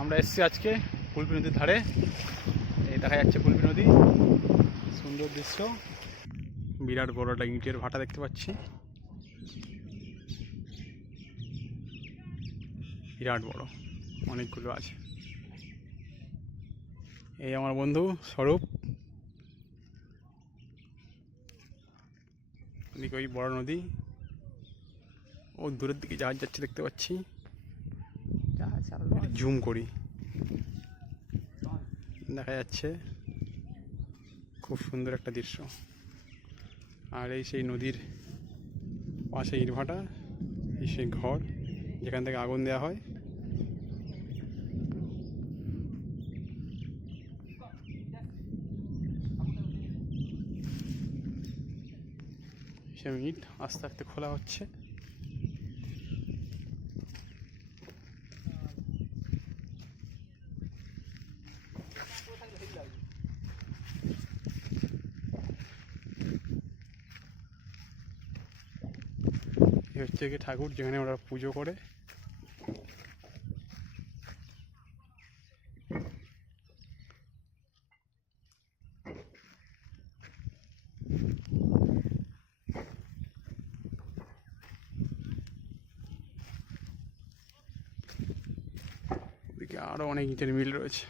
আমরা এসেছি আজকে কুলপি নদীর ধারে। এই দেখা যাচ্ছে কুলপি নদী। সুন্দর দৃশ্য। বিরাট বড় একটা ইটের ভাটা দেখতে পাচ্ছি। বিরাট বড়। অনেকগুলো আছে। এই আমার বন্ধু স্বরূপ। ওই বড় নদী। ও দূরের দিকে জাহাজ যাচ্ছে দেখতে পাচ্ছি। জুম করি। দেখা যাচ্ছে খুব সুন্দর একটা দৃশ্য। আর এই সেই নদীর পাশে ইটভাটা এই সেই ঘর যেখান থেকে আগুন দেওয়া হয়। সে ইট আস্তে আস্তে খোলা হচ্ছে। হচ্ছে কি ঠাকুর যেখানে ওরা পুজো করে। আরও অনেক ইটের মিল রয়েছে।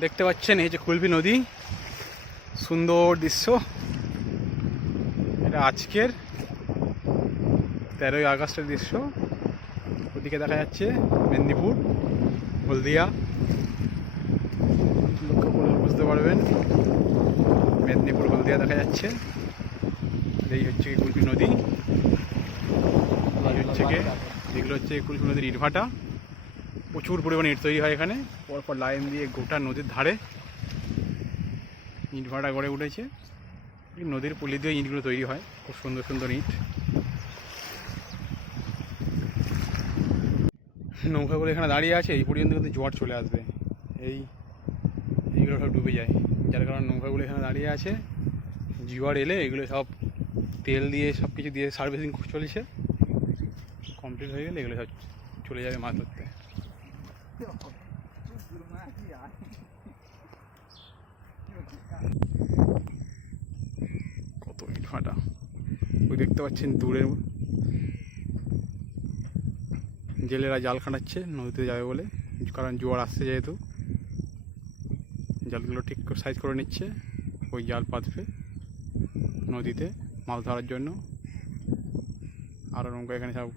দেখতে পাচ্ছেন এই যে কুলপি নদী। সুন্দর দৃশ্য। এটা আজকের তেরোই আগস্টের দৃশ্য। ওদিকে দেখা যাচ্ছে মেদিনীপুর, হলদিয়া। লক্ষ্য করলে বুঝতে পারবেন, মেদিনীপুর, হলদিয়া দেখা যাচ্ছে। এই হচ্ছে কুলপি নদী। এই হচ্ছে গিয়ে এগুলো হচ্ছে কুলপি নদীর ইটভাটা। প্রচুর পরিমাণে ইট তৈরি হয় এখানে। পরপর লাইন দিয়ে গোটা নদীর ধারে। ইট ভাটা গড়ে উঠেছে। নদীর পলি দিয়ে ইটগুলো তৈরি হয়। খুব সুন্দর সুন্দর ইট। নৌকাগুলো এখানে দাঁড়িয়ে আছে, এই পর্যন্ত কিন্তু জোয়ার চলে আসবে। এই, এইগুলো সব ডুবে যায়। যার কারণে নৌকাগুলো এখানে দাঁড়িয়ে আছে। জোয়ার এলে এগুলো সব তেল দিয়ে সব কিছু দিয়ে সার্ভিসিং চলছে। কমপ্লিট হয়ে গেলে এগুলো সব চলে যাবে মাছ ধরতে। কত ইট ভাটা ওই দেখতে পাচ্ছেন দূরে জেলেরা জাল খাটাচ্ছে, নদীতে যাবে বলে। কারণ জোয়ার আসছে যেহেতু। জালগুলো ঠিক সাইজ করে নিচ্ছে, ওই জাল পাতবে নদীতে মাছ ধরার জন্য। আরও নৌকা এখানে সব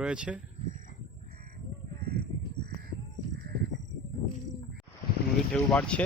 রয়েছে। নদীর ঢেউ বাড়ছে।